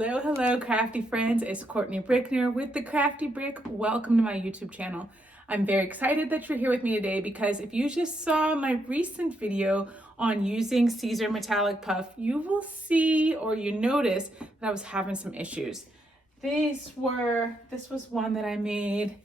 Hello, crafty friends. It's Courtney Brickner with the Crafty Brick. Welcome to my YouTube channel. I'm very excited that you're here with me today because if you just saw my recent video on using Caesar metallic puff, you will see or you notice that I was having some issues. This was one that I made,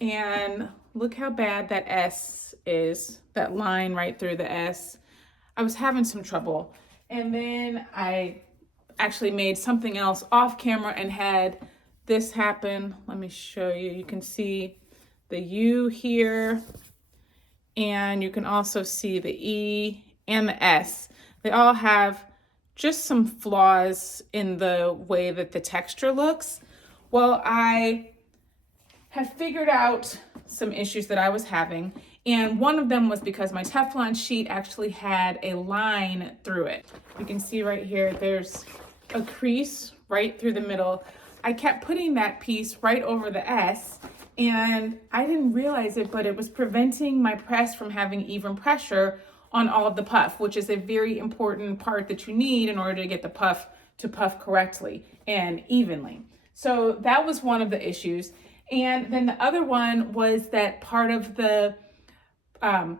and look how bad that S is, that line right through the S. I was having some trouble. And then I actually made something else off camera and had this happen. Let me show you. You can see the U here, and you can also see the E and the S. They all have just some flaws in the way that the texture looks. Well, I have figured out some issues that I was having, and one of them was because my Teflon sheet actually had a line through it. You can see right here, there's a crease right through the middle. I kept putting that piece right over the S, and I didn't realize it, but it was preventing my press from having even pressure on all of the puff, which is a very important part that you need in order to get the puff to puff correctly and evenly. So that was one of the issues. And then the other one was that part of the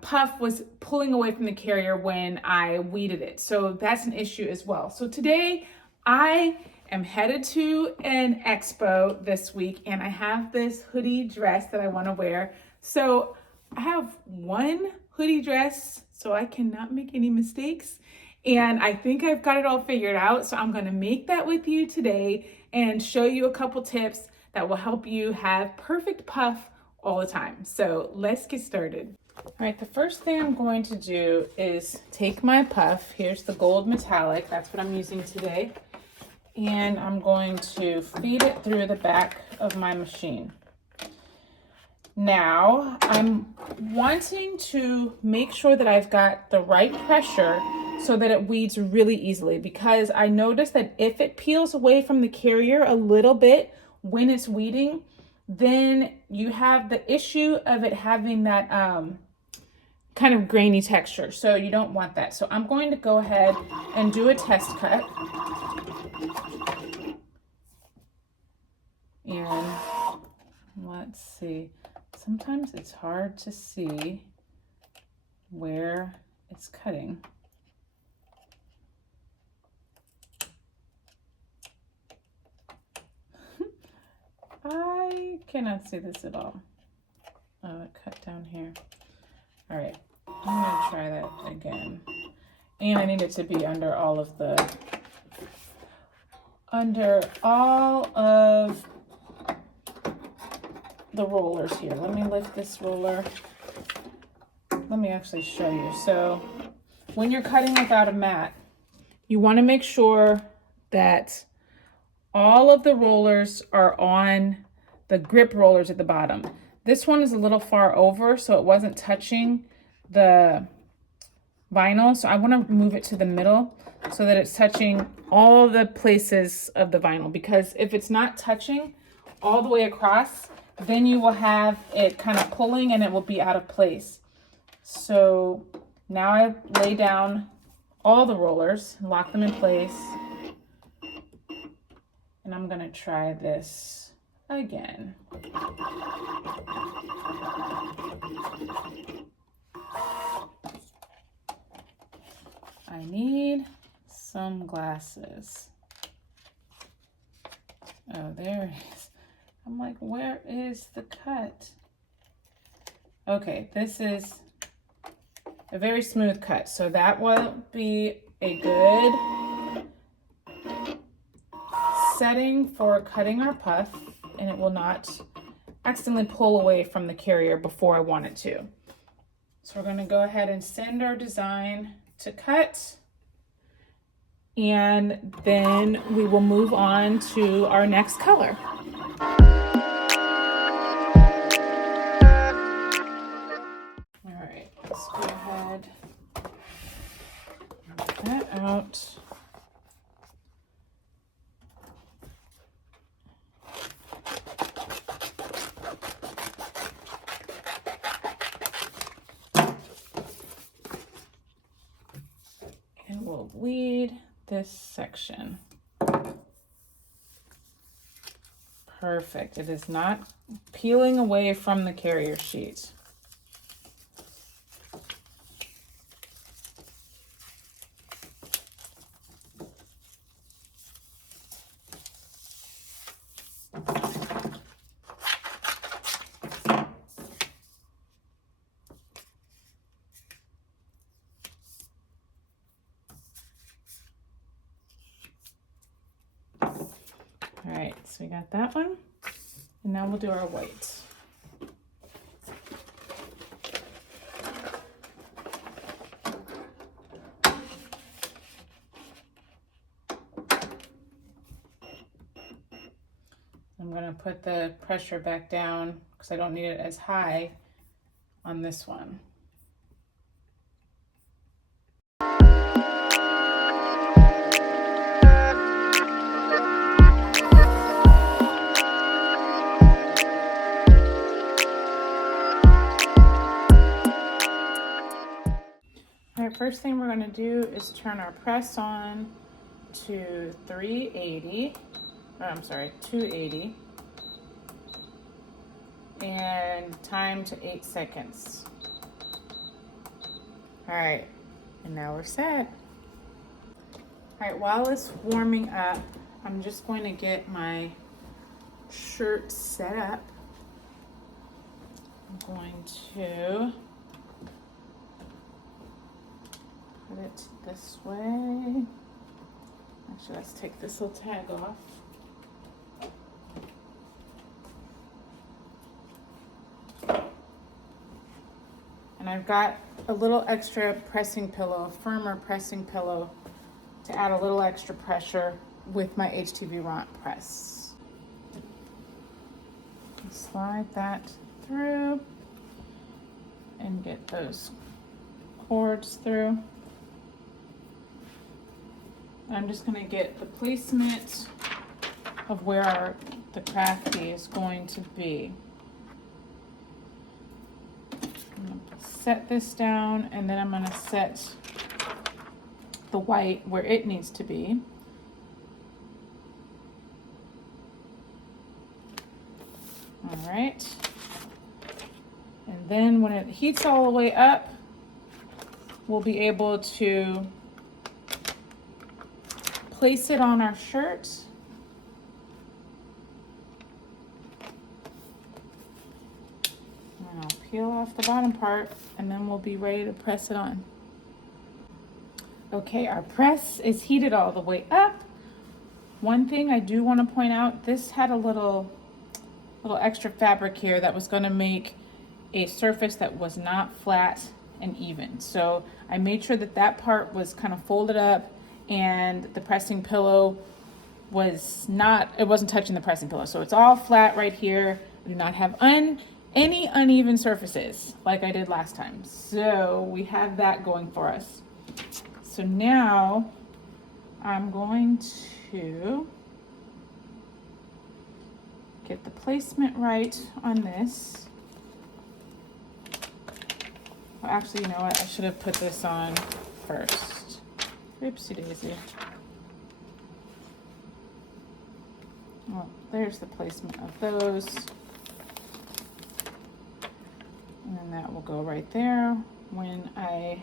puff was pulling away from the carrier when I weeded it. So that's an issue as well. So today I am headed to an expo this week, and I have this hoodie dress that I want to wear. So I have one hoodie dress so I cannot make any mistakes. And I think I've got it all figured out. So I'm going to make that with you today and show you a couple tips that will help you have perfect puff all the time. So let's get started. All right, the first thing I'm going to do is take my puff. Here's the gold metallic. That's what I'm using today. And I'm going to feed it through the back of my machine. Now, I'm wanting to make sure that I've got the right pressure so that it weeds really easily, because I noticed that if it peels away from the carrier a little bit when it's weeding, then you have the issue of it having that kind of grainy texture. So you don't want that. So I'm going to go ahead and do a test cut. And let's see. Sometimes it's hard to see where it's cutting. I cannot see this at all. Oh, it cut down here. All right, I'm gonna try that again. And I need it to be under all of the rollers here. Let me lift this roller. Let me actually show you. So when you're cutting without a mat, you want to make sure that all of the rollers are on the grip rollers at the bottom. This one is a little far over, so it wasn't touching the vinyl. So I want to move it to the middle so that it's touching all the places of the vinyl, because if it's not touching all the way across, then you will have it kind of pulling and it will be out of place. So now I lay down all the rollers, lock them in place, and I'm gonna try this again. I need some glasses. Oh, there it is. I'm like, where is the cut? Okay, this is a very smooth cut, so that will be a good setting for cutting our puff, and it will not accidentally pull away from the carrier before I want it to. So we're going to go ahead and send our design to cut, and then we will move on to our next color. All right, let's go ahead and get that out. And we'll weed this section. Perfect. It is not peeling away from the carrier sheet. All right, so we got that one, and now we'll do our white. I'm gonna put the pressure back down because I don't need it as high on this one. All right, first thing we're gonna do is turn our press on to 280, and time to 8 seconds. All right, and now we're set. All right, while it's warming up, I'm just going to get my shirt set up. I'm going to put it this way. Actually, let's take this little tag off. And I've got a little extra pressing pillow, a firmer pressing pillow to add a little extra pressure with my HTV Ront press. Slide that through and get those cords through. I'm just going to get the placement of where the Crafty is going to be. I'm going to set this down, and then I'm going to set the white where it needs to be. All right. And then when it heats all the way up, we'll be able to place it on our shirt. And I'll peel off the bottom part, and then we'll be ready to press it on. Okay, our press is heated all the way up. One thing I do want to point out, this had a little extra fabric here that was going to make a surface that was not flat and even. So I made sure that that part was kind of folded up, and the pressing pillow was not, it wasn't touching the pressing pillow. So it's all flat right here. I do not have any uneven surfaces like I did last time. So we have that going for us. So now I'm going to get the placement right on this. Well, actually, you know what? I should have put this on first. Oopsie daisy. Well, there's the placement of those. And then that will go right there when I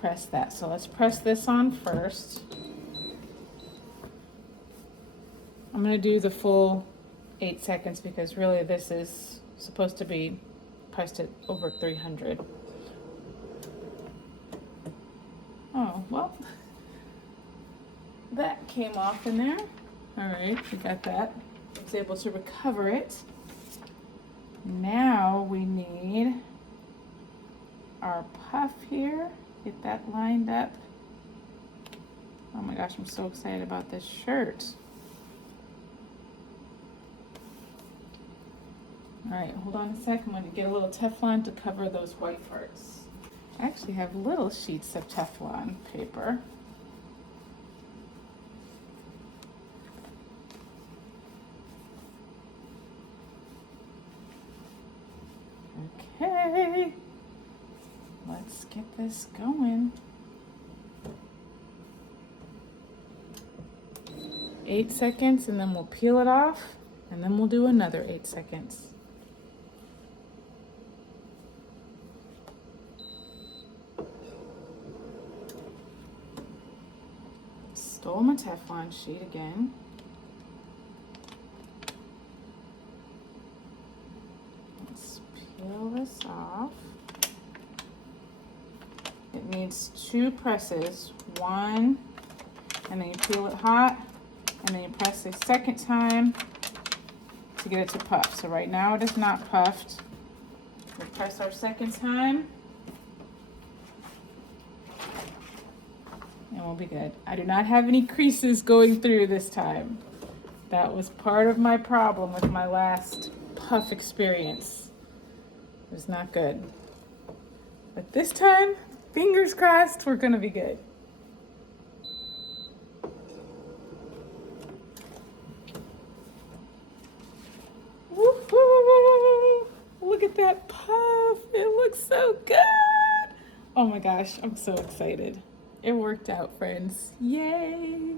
press that. So let's press this on first. I'm going to do the full 8 seconds because really this is supposed to be pressed at over 300. Oh, well, that came off in there. All right, we got that. I was able to recover it. Now we need our puff here. Get that lined up. Oh my gosh, I'm so excited about this shirt. All right, hold on a sec. I'm going to get a little Teflon to cover those white parts. I actually have little sheets of Teflon paper. Okay, let's get this going. 8 seconds, and then we'll peel it off, and then we'll do another 8 seconds. Stole my Teflon sheet again. Let's peel this off. It needs 2 presses. One, and then you peel it hot, and then you press a second time to get it to puff. So right now it is not puffed. We'll press our second time, and we'll be good. I do not have any creases going through this time. That was part of my problem with my last puff experience. It was not good. But this time, fingers crossed, we're gonna be good. Woohoo! Look at that puff. It looks so good. Oh my gosh, I'm so excited. It worked out, friends. Yay.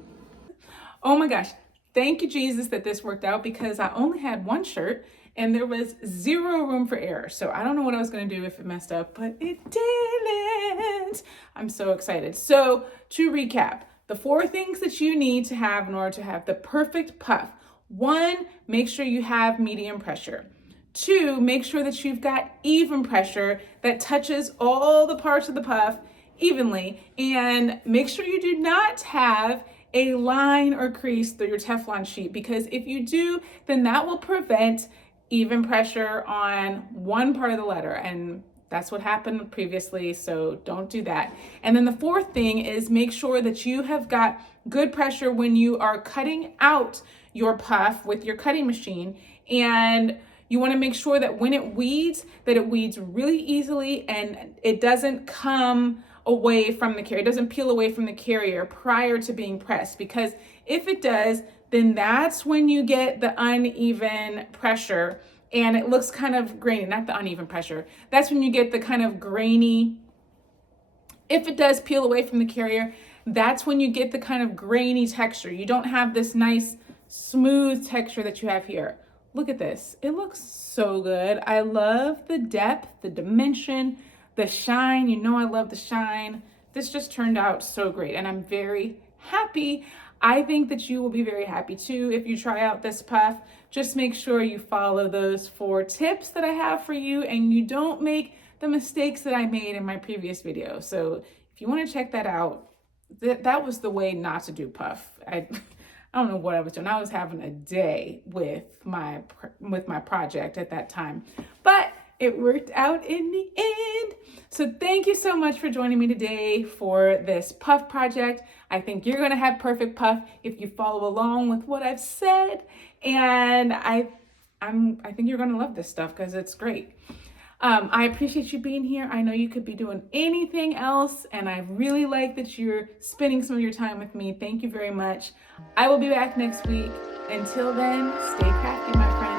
Oh my gosh. Thank you, Jesus, that this worked out, because I only had one shirt and there was 0 room for error. So I don't know what I was going to do if it messed up, but it didn't. I'm so excited. So to recap, the 4 things that you need to have in order to have the perfect puff. 1, make sure you have medium pressure. 2, make sure that you've got even pressure that touches all the parts of the puff evenly. And make sure you do not have a line or crease through your Teflon sheet, because if you do, then that will prevent even pressure on one part of the letter, and that's what happened previously, so don't do that. And then the 4th thing is make sure that you have got good pressure when you are cutting out your puff with your cutting machine, and you want to make sure that when it weeds, that it weeds really easily and it doesn't come away from the carrier, it doesn't peel away from the carrier prior to being pressed, because if it does, then that's when you get the uneven pressure and it looks kind of grainy. Not the uneven pressure, that's when you get the kind of grainy, if it does peel away from the carrier, that's when you get the kind of grainy texture. You don't have this nice smooth texture that you have here. Look at this, it looks so good. I love the depth, the dimension, the shine. You know I love the shine. This just turned out so great, and I'm very happy. I think that you will be very happy too if you try out this puff. Just make sure you follow those 4 tips that I have for you, and you don't make the mistakes that I made in my previous video. So if you want to check that out, that was the way not to do puff. I don't know what I was doing. I was having a day with my project at that time, but it worked out in the end. So thank you so much for joining me today for this puff project. I think you're gonna have perfect puff if you follow along with what I've said. And I think you're gonna love this stuff because it's great. I appreciate you being here. I know you could be doing anything else, and I really like that you're spending some of your time with me. Thank you very much. I will be back next week. Until then, stay crafty, my friends.